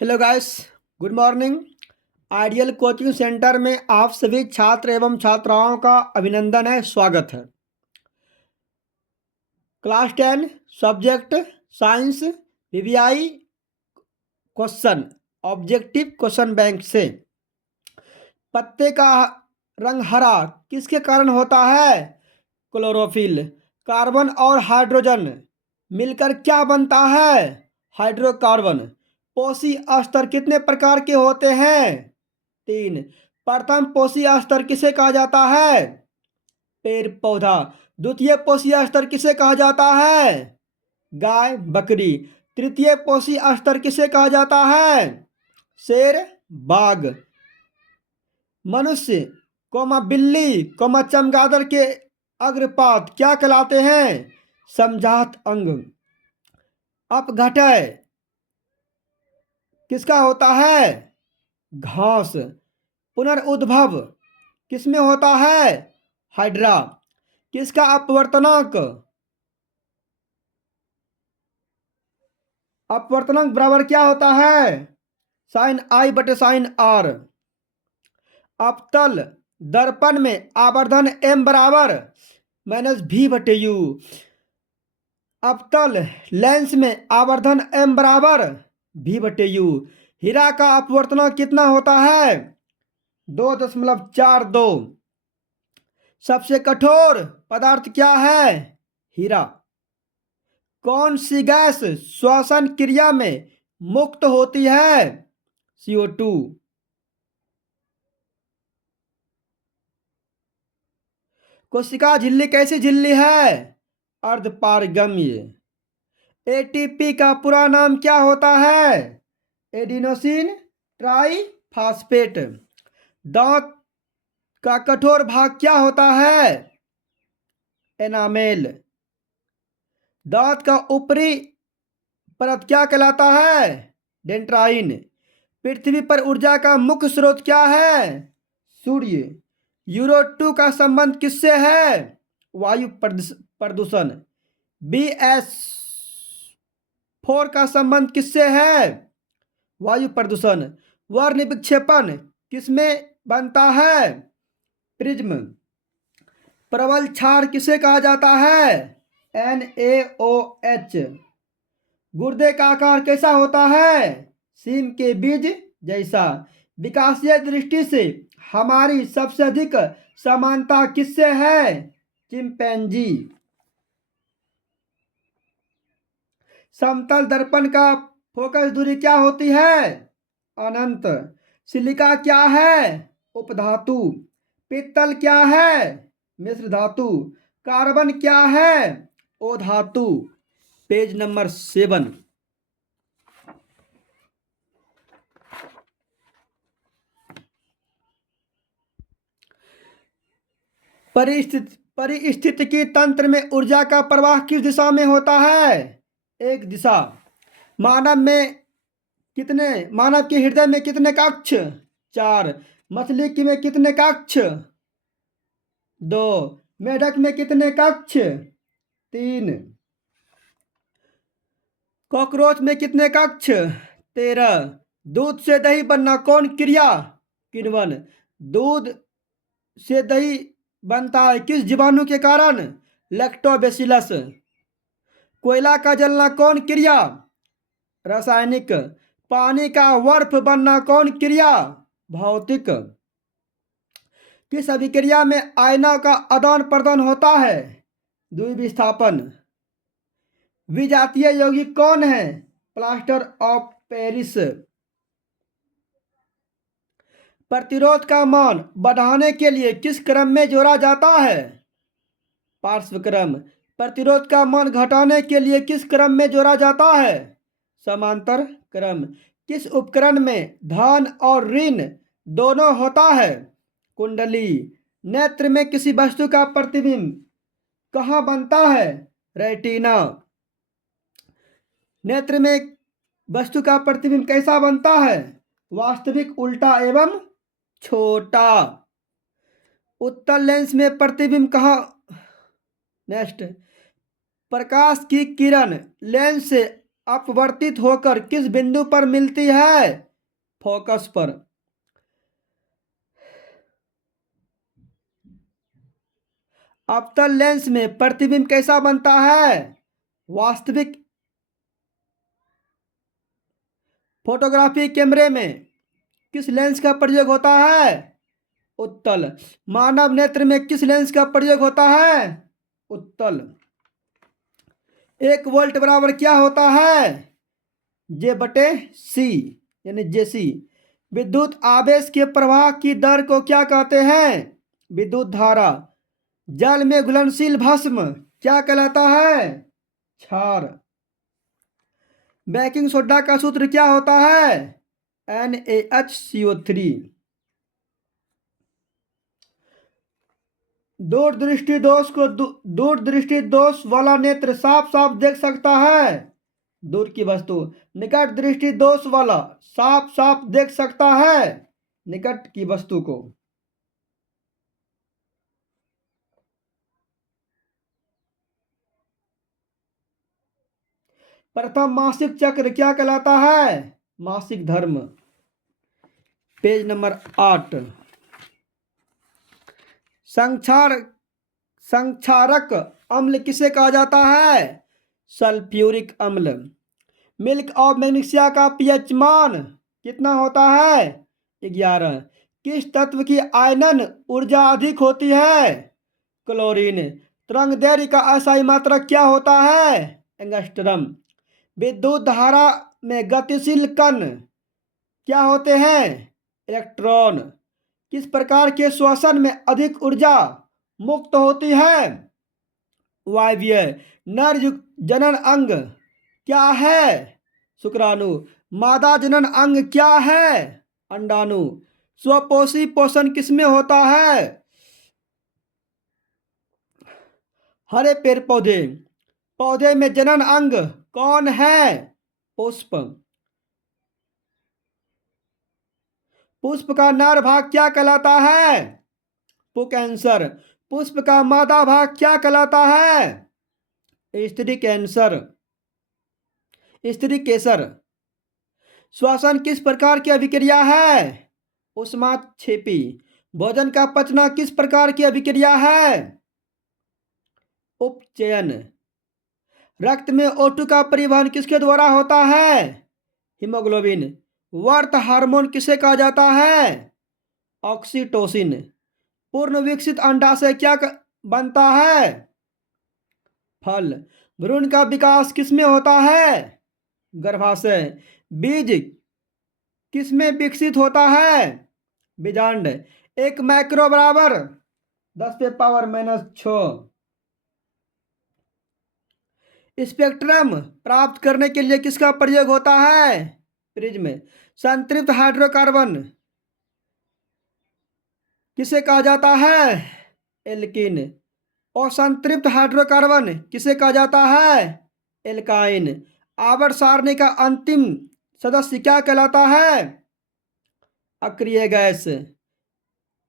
Hello guys, good morning. Ideal coaching centre में आप सभी छात्र एवं छात्राओं का अभिनंदन है, स्वागत है। Class 10 subject science VVI question objective question bank से पत्ते का रंग हरा किसके कारण होता है? क्लोरोफिल। कार्बन और हाइड्रोजन मिलकर क्या बनता है? हाइड्रोकार्बन। पोषी अस्तर कितने प्रकार के होते हैं? 3। प्रथम पोषी स्तर किसे कहा जाता है? पेड़ पौधा। द्वितीय पोषी स्तर किसे कहा जाता है? गाय बकरी। तृतीय पोषी स्तर किसे कहा जाता है? शेर बाघ। मनुष्य बिल्ली चमगादड़ के अग्रपात क्या कहलाते हैं? समजात अंग। अपघटय किसका होता है? घास। पुनर्उद्भव किसमें होता है? हाइड्रा। किसका अपवर्तनांक? अपवर्तनांक बराबर क्या होता है? साइन आई बटे साइन आर। अवतल दर्पण में आवर्धन एम बराबर -v/u। अवतल लेंस में आवर्धन एम बराबर v/u। हीरा का अपवर्तनांक कितना होता है? 2.42। सबसे कठोर पदार्थ क्या है? हीरा। कौन सी गैस श्वसन क्रिया में मुक्त होती है? CO2। कोशिका झिल्ली कैसी झिल्ली है? अर्धपारगम्य। एटीपी का पूरा नाम क्या होता है? Adenosine triphosphate. दांत का कठोर भाग क्या होता है? एनामेल। दांत का ऊपरी परत क्या कहलाता है? डेंड्राइन। पृथ्वी पर ऊर्जा का मुख्य स्रोत क्या है? सूर्य। यूरो 2 का संबंध किससे है? वायु प्रदूषण। BS4 का संबंध किससे है? वायु प्रदूषण। वर्ण विक्षेपण किसमें बनता है? प्रिज्म। प्रबल क्षार किसे कहा जाता है? NaOH। गुर्दे का आकार कैसा होता है? सीम के बीज जैसा। विकासीय दृष्टि से हमारी सबसे अधिक समानता किससे है? चिंपैंजी। समतल दर्पण का फोकस दूरी क्या होती है? अनंत। सिलिका क्या है? उपधातु। पित्तल क्या है? मिश्र धातु। कार्बन क्या है? ओ धातु। Page number 7। परिस्थितिकी तंत्र में ऊर्जा का प्रवाह किस दिशा में होता है? एक दिशा। मानव के हृदय में कितने कक्ष? 4। मछली की में कितने कक्ष? 2। मेढक में कितने कक्ष? 3। कॉकरोच में कितने कक्ष? 13। दूध से दही बनना कौन क्रिया? किण्वन। दूध से दही बनता है किस जीवाणु के कारण? लैक्टोबैसिलस। कोयला का जलना कौन क्रिया? रासायनिक। पानी का बर्फ बनना कौन क्रिया? भौतिक। किस अभिक्रिया में आयनों का आदान प्रदान होता है? द्विविस्थापन। विजातीय यौगिक कौन है? Plaster of Paris. प्रतिरोध का मान बढ़ाने के लिए किस क्रम में जोड़ा जाता है? पार्श्व क्रम। प्रतिरोध का मान घटाने के लिए किस क्रम में जोड़ा जाता है? समांतर क्रम। किस उपकरण में धन और ऋण दोनों होता है? कुंडली। नेत्र में किसी वस्तु का प्रतिबिंब कहाँ बनता है? रेटिना। नेत्र में वस्तु का प्रतिबिंब कैसा बनता है? वास्तविक, उल्टा एवं छोटा। उत्तल लेंस में प्रतिबिंब कहाँ? नेक्स्ट। प्रकाश की किरण लेंस से अपवर्तित होकर किस बिंदु पर मिलती है? फोकस पर। अवतल लेंस में प्रतिबिंब कैसा बनता है? वास्तविक। फोटोग्राफी कैमरे में किस लेंस का प्रयोग होता है? उत्तल। मानव नेत्र में किस लेंस का प्रयोग होता है? उत्तल। 1 वोल्ट बराबर क्या होता है? जे बटे सी, यानी जेसी। विद्युत आवेश के प्रवाह की दर को क्या कहते हैं? विद्युत धारा। जल में घुलनशील भस्म क्या कहलाता है? क्षार। बेकिंग सोडा का सूत्र क्या होता है? NaHCO3। दूरदृष्टि दोष वाला नेत्र साफ साफ देख सकता है। दूर की वस्तु। निकट दृष्टि दोष वाला साफ साफ देख सकता है निकट की वस्तु को। प्रथम मासिक चक्र क्या कहलाता है? मासिक धर्म। Page number 8। संक्षारक अम्ल किसे कहा जाता है? सल्फ्यूरिक अम्ल। मिल्क ऑफ मैग्नीशिया का पीएच मान कितना होता है? 11। किस तत्व की आयनन ऊर्जा अधिक होती है? क्लोरीन। तरंग दैर्घ्य का असाई मात्रक क्या होता है? एंगस्ट्रम। विद्युत धारा में गतिशील कण क्या होते हैं? इलेक्ट्रॉन। किस प्रकार के श्वसन में अधिक ऊर्जा मुक्त होती है? वायवीय। नर जनन अंग क्या है? शुक्राणु। मादा जनन अंग क्या है? अंडाणु। स्वपोषी पोषण किसमें होता है? हरे पेड़ पौधे। पौधे में जनन अंग कौन है? पुष्प। पुष्प का नर भाग क्या कहलाता है? पुंकेसर। पुष्प का मादा भाग क्या कहलाता है? स्त्री कैंसर, स्त्री केसर। श्वसन किस प्रकार की अभिक्रिया है? ऊष्माक्षेपी। भोजन का पचना किस प्रकार की अभिक्रिया है? उपचयन। रक्त में O2 का परिवहन किसके द्वारा होता है? हीमोग्लोबिन। वर्त हार्मोन किसे कहा जाता है? ऑक्सीटोसिन। पूर्ण विकसित अंडाशय क्या बनता है? फल। भ्रूण का विकास किसमें होता है? गर्भाशय। बीज किसमें विकसित होता है? बीजांड। 1 माइक्रो बराबर 10⁻⁻⁶। स्पेक्ट्रम प्राप्त करने के लिए किसका प्रयोग होता है? प्रिज्म। संतृप्त हाइड्रोकार्बन किसे कहा जाता है? एल्कीन। असंतृप्त हाइड्रोकार्बन किसे कहा जाता है? एल्काइन। आवर्त सारणी का अंतिम सदस्य क्या कहलाता है? अक्रिय गैस।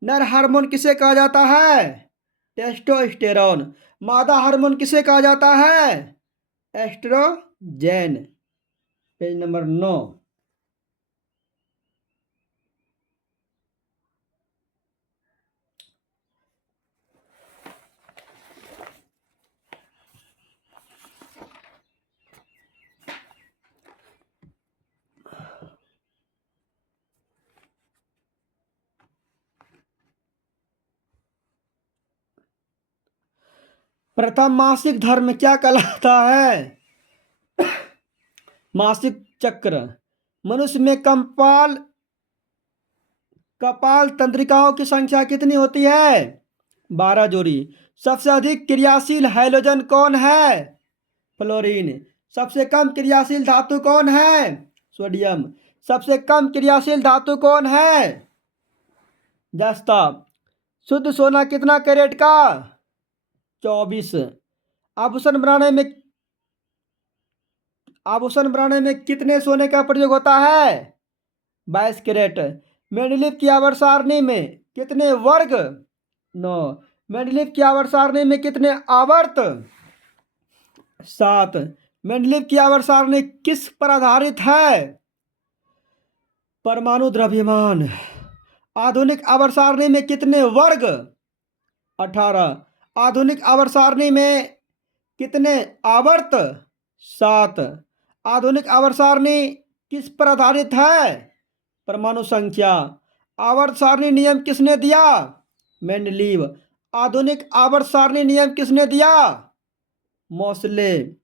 नर हार्मोन किसे कहा जाता है? टेस्टोस्टेरोन। मादा हार्मोन किसे कहा जाता है? एस्ट्रोजेन। Page number 9। प्रथम मासिक धर्म क्या कहलाता है? मासिक चक्र। मनुष्य में कपाल तंत्रिकाओं की संख्या कितनी होती है? 12 जोड़ी। सबसे अधिक क्रियाशील हैलोजन कौन है? फ्लोरीन। सबसे कम क्रियाशील धातु कौन है? सोडियम। सबसे कम क्रियाशील धातु कौन है? जस्ता। शुद्ध सोना कितना कैरेट का? 24। आभूषण बनाने में कितने सोने का प्रयोग होता है? 22 कैरेट। मेंडलीव की आवर्त सारणी में कितने वर्ग? 9। मेंडलीव की आवर्त सारणी में कितने आवर्त? 7। मेंडलीव की आवर्त सारणी किस पर आधारित है? परमाणु द्रव्यमान। आधुनिक आवर्त सारणी में कितने वर्ग? 18। आधुनिक आवर्त सारणी में कितने आवर्त? 7। आधुनिक आवर्त सारणी किस पर आधारित है? परमाणु संख्या। आवर्त सारणी नियम किसने दिया? मेंडलीव। आधुनिक आवर्त सारणी नियम किसने दिया? मोसले।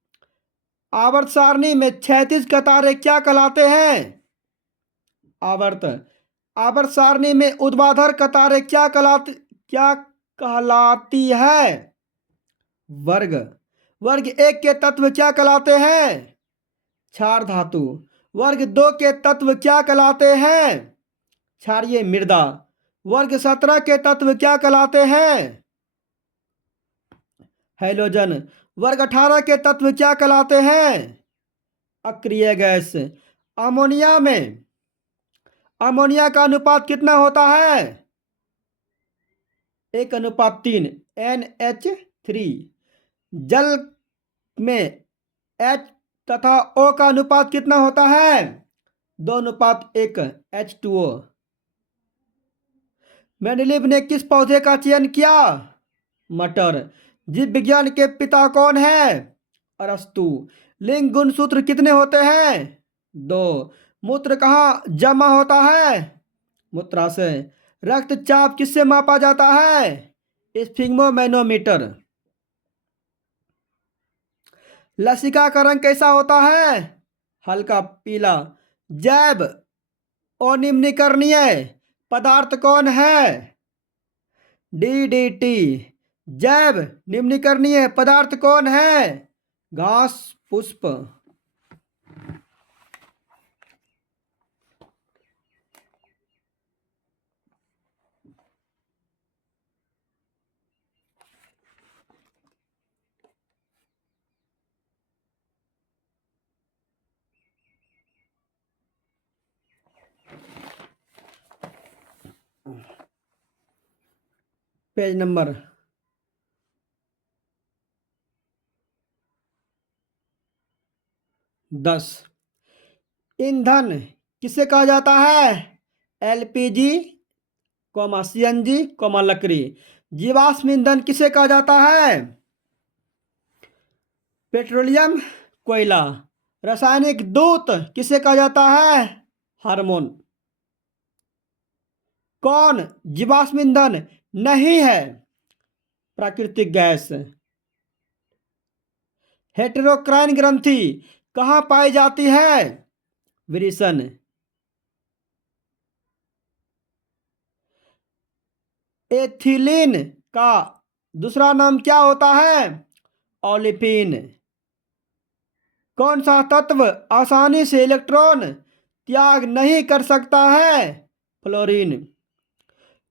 आवर्त सारणी में क्षैतिज कतारें क्या कहलाते हैं? आवर्त। आवर्त सारणी में ऊर्ध्वाधर कतारें क्या कहलाती है? वर्ग। वर्ग एक के तत्व क्या कहलाते हैं? क्षार धातु। वर्ग दो के तत्व क्या कहलाते हैं? क्षारीय मृदा। वर्ग 17 के तत्व क्या कहलाते हैं? हैलोजन। वर्ग 18 के तत्व क्या कहलाते हैं? अक्रिय गैस। अमोनिया में अमोनिया का अनुपात कितना होता है? 1:3 NH3। जल में H तथा O का अनुपात कितना होता है? 2:1 H2O। मेंडलीव ने किस पौधे का चयन किया? मटर। जीव विज्ञान के पिता कौन है? अरस्तु। लिंग गुणसूत्र कितने होते हैं? 2। मूत्र कहाँ जमा होता है? मूत्राशय। रक्तचाप किससे मापा जाता है? स्फिग्मोमैनोमीटर। लसिका का रंग कैसा होता है? हल्का पीला। जैव अनिम्नीकरणीय पदार्थ कौन है? DDT। जैव निम्नीकरणीय पदार्थ कौन है? घास पुष्प। Page number 10। ईंधन किसे कहा जाता है? LPG, CNG, लकड़ी। जीवाश्म ईंधन किसे कहा जाता है? पेट्रोलियम, कोयला। रासायनिक दूत किसे कहा जाता है? हार्मोन। कौन जीवाश्म ईंधन नहीं है? प्राकृतिक गैस। हेटेरोक्राइन ग्रंथि कहाँ पाई जाती है? विरिसन। एथिलीन का दूसरा नाम क्या होता है? ओलिफिन। कौन सा तत्व आसानी से इलेक्ट्रॉन त्याग नहीं कर सकता है? फ्लोरीन।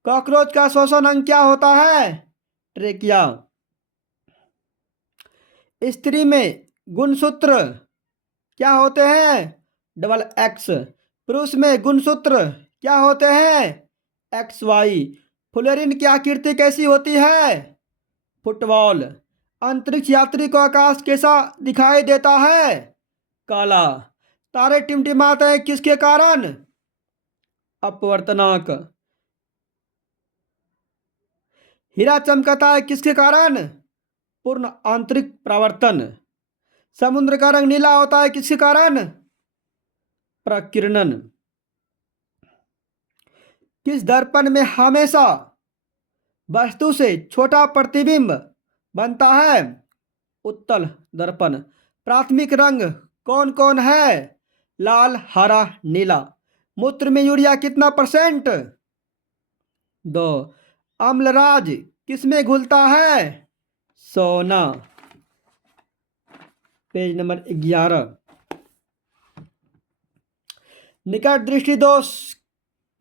कॉकरोच का श्वसन अंग क्या होता है? ट्रेकिया। स्त्री में गुणसूत्र क्या होते हैं? XX। पुरुष में गुणसूत्र क्या होते हैं? XY। फ्लोरीन की आकृति कैसी होती है? फुटबॉल। अंतरिक्ष यात्री को आकाश कैसा दिखाई देता है? काला। तारे टिमटिमाते हैं किसके कारण? अपवर्तनांक। हीरा चमकता है किसके कारण? पूर्ण आंतरिक परावर्तन। समुद्र का रंग नीला होता है किसके कारण? प्रकीर्णन। किस दर्पण में हमेशा वस्तु से छोटा प्रतिबिंब बनता है? उत्तल दर्पण। प्राथमिक रंग कौन कौन है? लाल, हरा, नीला। मूत्र में यूरिया कितना %? 2। अम्लराज किसमें घुलता है? सोना। Page number 11। निकट दृष्टि दोष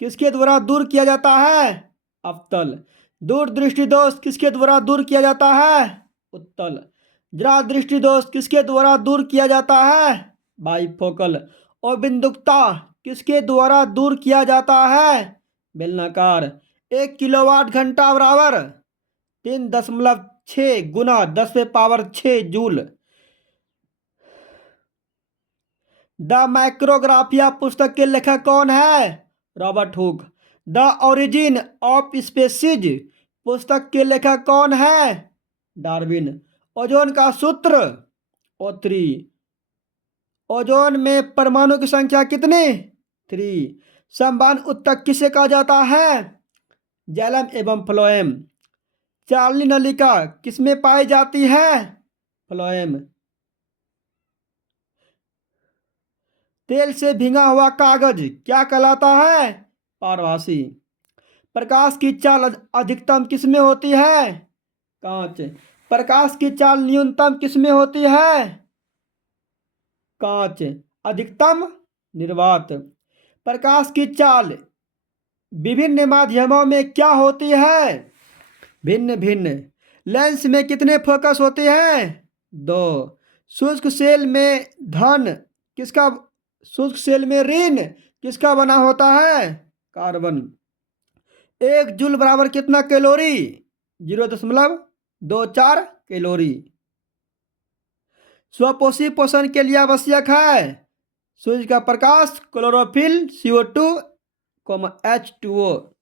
किसके द्वारा दूर किया जाता है? अवतल। दूर दृष्टि दोष किसके द्वारा दूर किया जाता है? उत्तल। जरा दृष्टि दोष किसके द्वारा दूर किया जाता है? बाइफोकल। और बिंदुकता किसके द्वारा दूर किया जाता है? बेलनाकार। 1 किलोवाट घंटा बराबर 3.6 × 10⁶ जूल। द माइक्रोग्राफिया पुस्तक के लेखक कौन है? Robert Hooke. The origin of species पुस्तक के लेखक कौन है? डार्विन। ओजोन का सूत्र? O3। ओजोन में परमाणु की संख्या कितनी? 3। समबान उत्तक किसे कहा जाता है? जैलम एवं फ्लोएम। चार्ली नलिका किसमें पाई जाती है? फ्लोएम। तेल से भींगा हुआ कागज क्या कहलाता है? पारभासी। प्रकाश की चाल अधिकतम किसमें होती है? कांच। प्रकाश की चाल न्यूनतम किसमें होती है? कांच। अधिकतम निर्वात। प्रकाश की चाल विभिन्न माध्यमों में क्या होती है? भिन्न भिन्न। लेंस में कितने फोकस होते हैं? 2। शुष्क सेल में धन किसका, शुष्क सेल में ऋण किसका बना होता है? कार्बन। 1 जूल बराबर कितना कैलोरी? 0.24 कैलोरी। स्वपोषी पोषण के लिए आवश्यक है सूर्य का प्रकाश, क्लोरोफिल, CO2, H2O।